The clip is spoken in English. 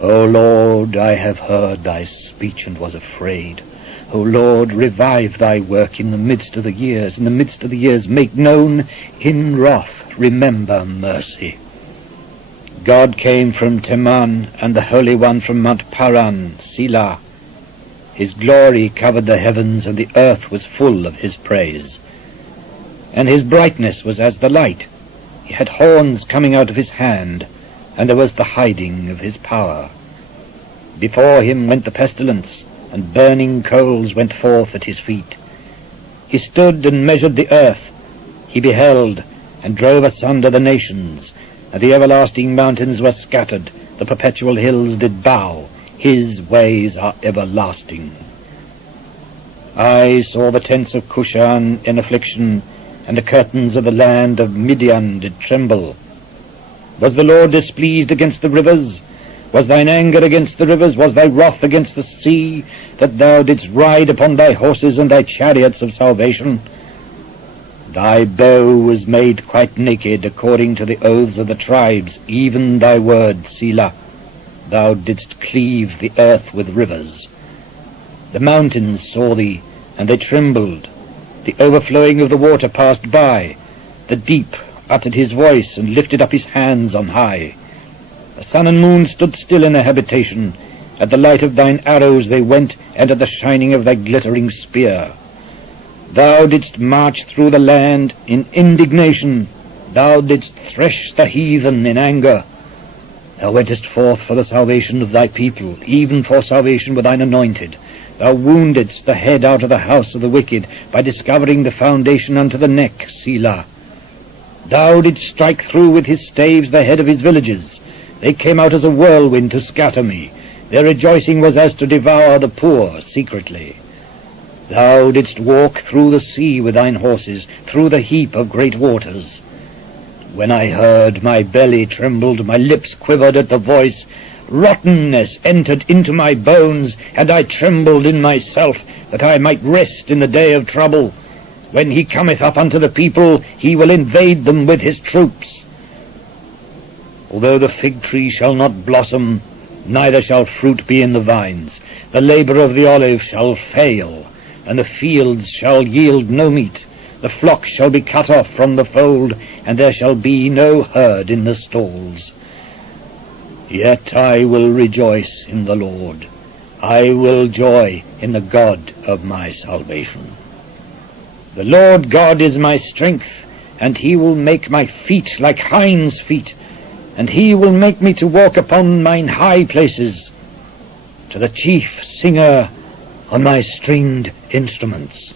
O Lord, I have heard thy speech and was afraid. O Lord, revive thy work in the midst of the years. In the midst of the years make known in wrath. Remember mercy. God came from Teman, and the Holy One from Mount Paran, Selah. His glory covered the heavens, and the earth was full of his praise. And his brightness was as the light. He had horns coming out of his hand, and there was the hiding of his power. Before him went the pestilence, and burning coals went forth at his feet. He stood and measured the earth. He beheld, and drove asunder the nations, and the everlasting mountains were scattered. The perpetual hills did bow. His ways are everlasting. I saw the tents of Cushan in affliction, and the curtains of the land of Midian did tremble. Was the Lord displeased against the rivers? Was thine anger against the rivers? Was thy wrath against the sea, that thou didst ride upon thy horses and thy chariots of salvation? Thy bow was made quite naked, according to the oaths of the tribes, even thy word, Selah. Thou didst cleave the earth with rivers. The mountains saw thee, and they trembled. The overflowing of the water passed by. The deep uttered his voice, and lifted up his hands on high. The sun and moon stood still in their habitation. At the light of thine arrows they went, and at the shining of thy glittering spear. Thou didst march through the land in indignation. Thou didst thresh the heathen in anger. Thou wentest forth for the salvation of thy people, even for salvation with thine anointed. Thou woundedst the head out of the house of the wicked, by discovering the foundation unto the neck, Selah. Thou didst strike through with his staves the head of his villages. They came out as a whirlwind to scatter me. Their rejoicing was as to devour the poor secretly. Thou didst walk through the sea with thine horses, through the heap of great waters. When I heard, my belly trembled, my lips quivered at the voice. Rottenness entered into my bones, and I trembled in myself, that I might rest in the day of trouble. When he cometh up unto the people, he will invade them with his troops. Although the fig tree shall not blossom, neither shall fruit be in the vines, the labor of the olive shall fail, and the fields shall yield no meat. The flock shall be cut off from the fold, and there shall be no herd in the stalls. Yet I will rejoice in the Lord. I will joy in the God of my salvation. The Lord God is my strength, and he will make my feet like hinds' feet, and he will make me to walk upon mine high places, to the chief singer on my stringed instruments.